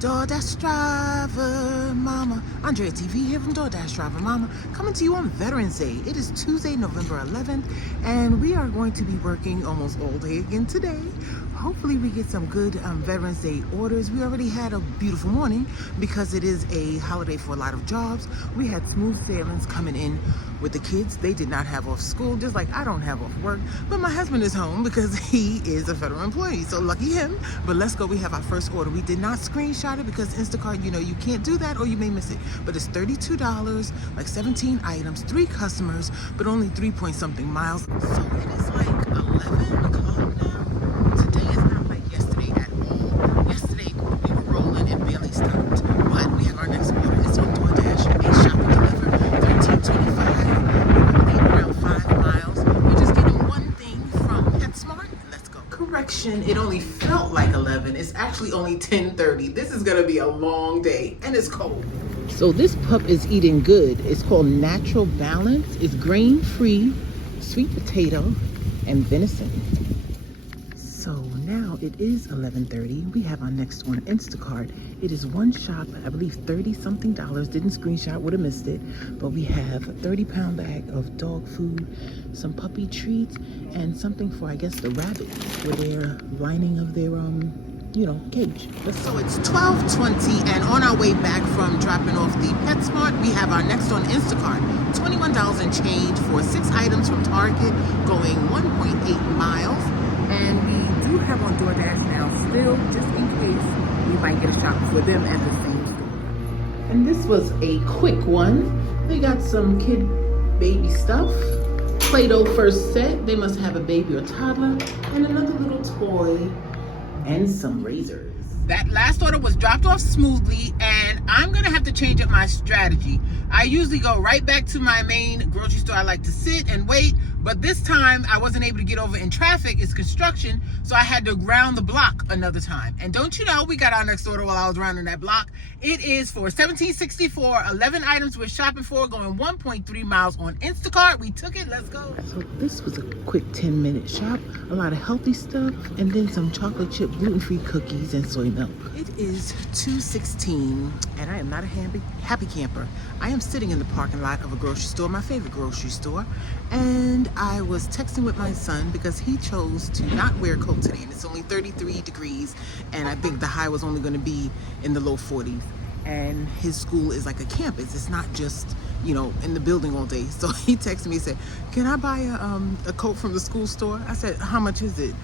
DoorDash driver mama. Andrea TV here from DoorDash driver mama, coming to you on Veterans Day. It is Tuesday, November 11th, and we are going to be working almost all day again today. Hopefully we get some good Veterans Day orders. We already had a beautiful morning because it is a holiday for a lot of jobs. We had smooth sailings coming in with the kids. They did not have off school, just like I don't have off work, but my husband is home because he is a federal employee, so lucky him. But let's go. We have our first order. We did not screenshot it because Instacart, you know, you can't do that or you may miss it, but it's $32, like 17 items, 3 customers, but only 3 point something miles. So it is like 11 o'clock now. Today is not like yesterday at all. Yesterday we were rolling and barely stopped, but we have our next order. It's on DoorDash, a shop and deliver, $13.25. We're around 5 miles. We're just getting one thing from PetSmart. Let's go. Correction, it only felt like 11. It's actually only 10:30. This is gonna be a long day and it's cold. So this pup is eating good. It's called Natural Balance. It's grain-free, sweet potato, and venison. So now it is 11:30. We have our next one, Instacart. It is one shop, I believe $30-something. Didn't screenshot, would have missed it. But we have a 30-pound bag of dog food, some puppy treats, and something for, I guess, the rabbits for their lining of their cage. So it's 12:20, and on our way back from dropping off the PetSmart, we have our next on Instacart. $21 and change for 6 items from Target, going 1.8 miles. And we do have on DoorDash now still, just in case we might get a shop for them at the same store. And this was a quick one. They got some kid baby stuff. Play-Doh first set. They must have a baby or toddler. And another little toy. And some razors. That last order was dropped off smoothly, and I'm gonna have to change up my strategy. I usually go right back to my main grocery store. I like to sit and wait, but this time I wasn't able to get over in traffic. It's construction, so I had to round the block another time. And don't you know, we got our next order while I was rounding that block. It is for $17.64, 11 items we're shopping for, going 1.3 miles on Instacart. We took it, let's go. So this was a quick 10-minute shop, a lot of healthy stuff, and then some chocolate chip gluten-free cookies and soy milk. It is 2:16, and I am not a happy camper. I am sitting in the parking lot of a grocery store, my favorite grocery store, and I was texting with my son because he chose to not wear a coat today, and it's only 33 degrees, and I think the high was only going to be in the low 40s. And his school is like a campus. It's not just, in the building all day. So he texted me and said, can I buy a coat from the school store? I said, how much is it?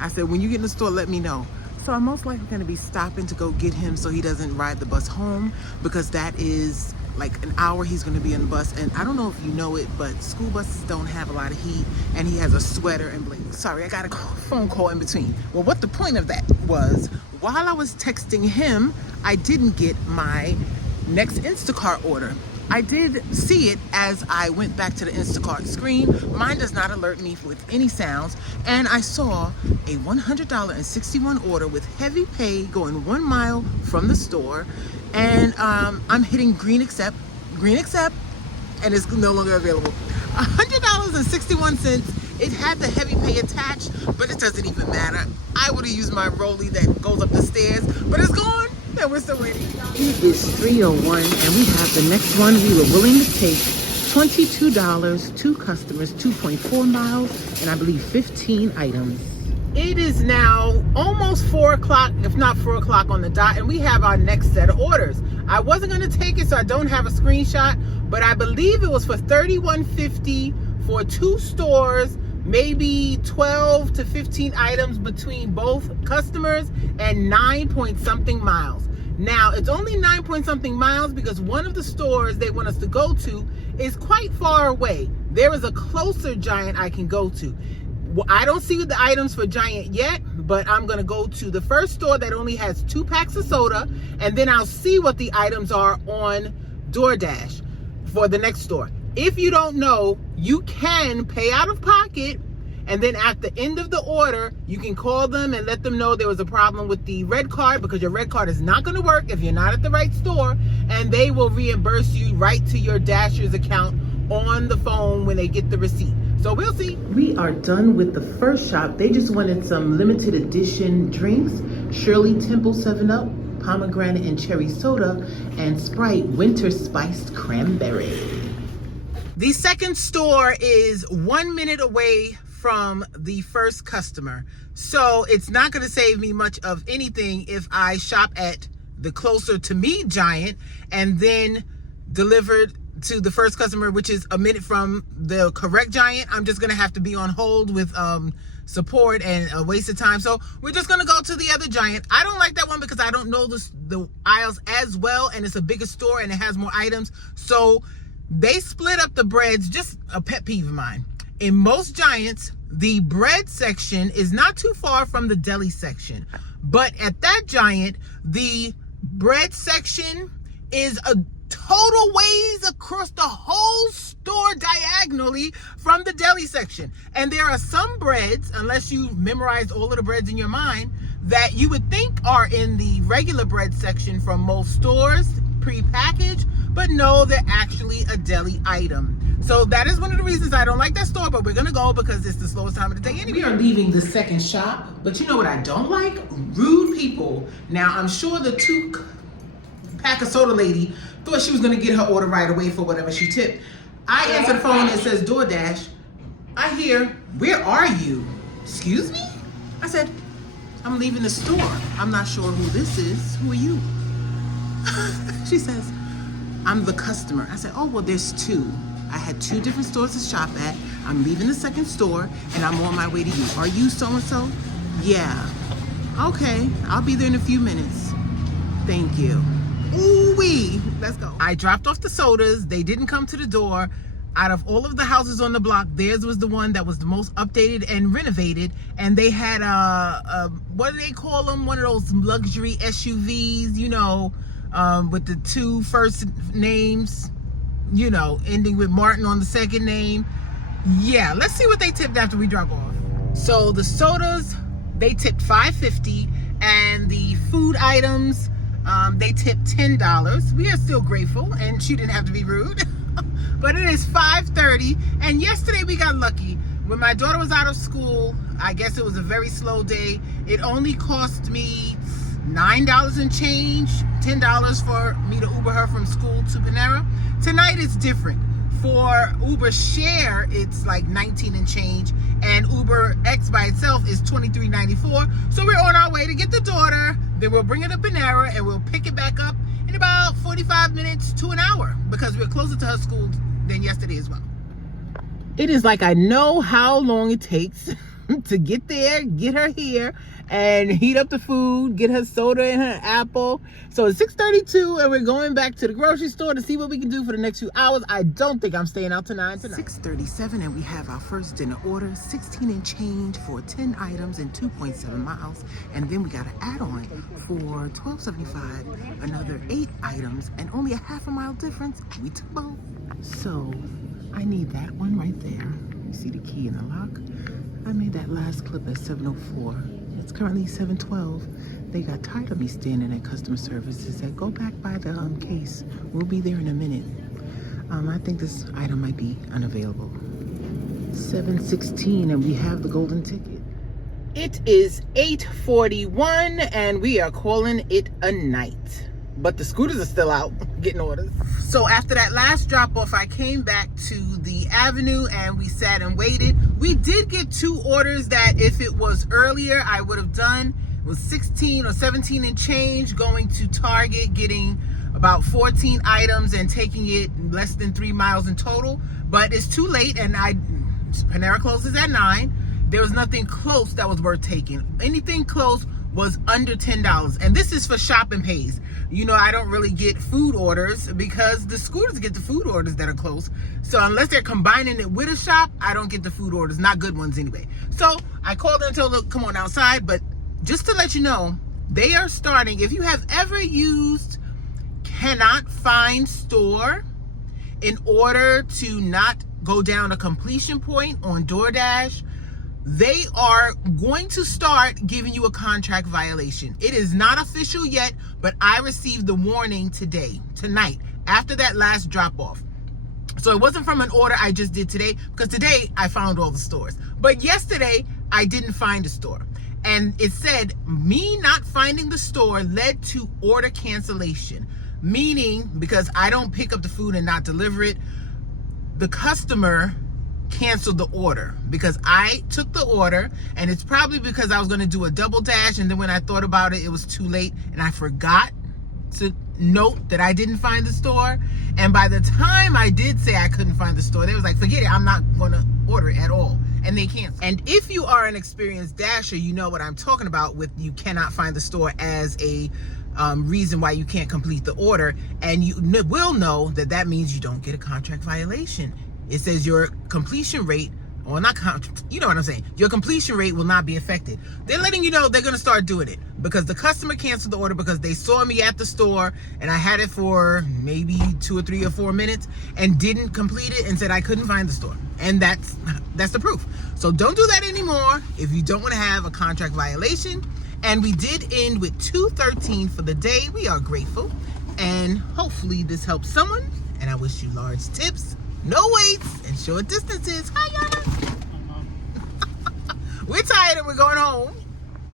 I said, when you get in the store, let me know. So I'm most likely going to be stopping to go get him so he doesn't ride the bus home, because that is like an hour he's going to be in the bus. And I don't know if you know it, but school buses don't have a lot of heat, and he has a sweater and blanket. Sorry, I got a phone call in between. Well, what the point of that was, while I was texting him, I didn't get my next Instacart order. I did see it as I went back to the Instacart screen. Mine does not alert me with any sounds. And I saw a $100.61 order with heavy pay going 1 mile from the store. And I'm hitting green accept, and it's no longer available. $100.61. It had the heavy pay attached, but it doesn't even matter. I would have used my rolly that goes up the stairs, but it's gone, and we're still waiting. It is 3:01, and we have the next one we were willing to take. $22, 2 customers, 2.4 miles, and I believe 15 items. It is now almost 4 o'clock, if not 4 o'clock on the dot, and we have our next set of orders. I wasn't gonna take it, so I don't have a screenshot, but I believe it was for $31.50 for 2 stores, maybe 12 to 15 items between both customers, and 9 point something miles. Now, it's only 9 point something miles because one of the stores they want us to go to is quite far away. There is a closer Giant I can go to. Well, I don't see the items for Giant yet, but I'm gonna go to the first store that only has 2 packs of soda, and then I'll see what the items are on DoorDash for the next store. If you don't know, you can pay out of pocket, and then at the end of the order, you can call them and let them know there was a problem with the red card, because your red card is not going to work if you're not at the right store, and they will reimburse you right to your Dashers account on the phone when they get the receipt. So we'll see. We are done with the first shop. They just wanted some limited edition drinks. Shirley Temple 7-Up pomegranate and cherry soda, and Sprite winter spiced cranberry. The second store is 1 minute away from the first customer. So it's not going to save me much of anything if I shop at the closer to me giant and then delivered to the first customer, which is a minute from the correct giant. I'm just going to have to be on hold with support and a waste of time. So we're just going to go to the other giant. I don't like that one because I don't know the aisles as well, and it's a bigger store and it has more items. So they split up the breads, just a pet peeve of mine. In most giants, the bread section is not too far from the deli section. But at that giant, the bread section is a total ways across the whole store diagonally from the deli section. And there are some breads, unless you memorized all of the breads in your mind, that you would think are in the regular bread section from most stores, pre-packaged, but no, they're actually a deli item. So that is one of the reasons I don't like that store, but we're gonna go because it's the slowest time of the day anyway. We are leaving the second shop, but you know what I don't like? Rude people. Now, I'm sure the 2-pack of soda lady thought she was gonna get her order right away for whatever she tipped. I answer the phone and it says DoorDash. I hear, where are you? Excuse me? I said, I'm leaving the store. I'm not sure who this is. Who are you? She says, I'm the customer. I said, oh, well, there's 2. I had 2 different stores to shop at. I'm leaving the second store and I'm on my way to you. Are you so-and-so? Yeah. Okay, I'll be there in a few minutes. Thank you. Ooh-wee, let's go. I dropped off the sodas. They didn't come to the door. Out of all of the houses on the block, theirs was the one that was the most updated and renovated. And they had what do they call them? One of those luxury SUVs, you know, with the 2 first names, you know, ending with Martin on the second name. Yeah, let's see what they tipped after we drop off. So the sodas, they tipped $5.50, and the food items, they tipped $10. We are still grateful, and she didn't have to be rude. But it is $5:30, and yesterday we got lucky. When my daughter was out of school, I guess it was a very slow day. It only cost me $9 and change, $10 for me to Uber her from school to Panera. Tonight it's different. For Uber Share, it's like 19 and change, and Uber X by itself is $23.94. So we're on our way to get the daughter, then we'll bring her to Panera, and we'll pick it back up in about 45 minutes to an hour, because we're closer to her school than yesterday as well. It is like I know how long it takes to get there, get her here, and heat up the food, get her soda and her apple. So it's 6:32, and we're going back to the grocery store to see what we can do for the next few hours. I don't think I'm staying out tonight. 6:37, and we have our first dinner order, 16 and change for 10 items and 2.7 miles. And then we got an add-on for $12.75, another 8 items, and only a half a mile difference. We took both. So I need that one right there. You see the key in the lock? I made that last clip at 7:04. It's currently 7:12. They got tired of me standing at customer service. They said, go back by the case. We'll be there in a minute. I think this item might be unavailable. 7:16, and we have the golden ticket. It is 8:41, and we are calling it a night. But the scooters are still out getting orders. So after that last drop off, I came back to the avenue and we sat and waited. We did get 2 orders that if it was earlier, I would have done. It was 16 or 17 and change, going to Target, getting about 14 items and taking it less than 3 miles in total. But it's too late, and Panera closes at 9. There was nothing close that was worth taking. Anything close was under $10. And this is for shop and pays. You know, I don't really get food orders because the scooters get the food orders that are close. So unless they're combining it with a shop, I don't get the food orders, not good ones anyway. So I called them and told them, come on outside. But just to let you know, they are starting, if you have ever used cannot find store in order to not go down a completion point on DoorDash, they are going to start giving you a contract violation. It is not official yet, but I received the warning tonight, after that last drop off. So it wasn't from an order I just did today, because today I found all the stores. But yesterday, I didn't find a store. And it said, me not finding the store led to order cancellation. Meaning, because I don't pick up the food and not deliver it, the customer canceled the order because I took the order, and it's probably because I was going to do a DoorDash, and then when I thought about it, it was too late, and I forgot to note that I didn't find the store. And by the time I did say I couldn't find the store, they was like, forget it, I'm not going to order it at all. And they canceled. And if you are an experienced dasher, you know what I'm talking about with you cannot find the store as a reason why you can't complete the order. And you will know that that means you don't get a contract violation. It says your completion rate, or not, you know what I'm saying, your completion rate will not be affected. They're letting you know they're going to start doing it because the customer canceled the order because they saw me at the store and I had it for maybe 2 or 3 or 4 minutes and didn't complete it and said I couldn't find the store. And that's the proof. So don't do that anymore if you don't want to have a contract violation. And we did end with 213 for the day. We are grateful. And hopefully this helps someone. And I wish you large tips, no waits, and short distances. Hi, Yana. We're tired and we're going home.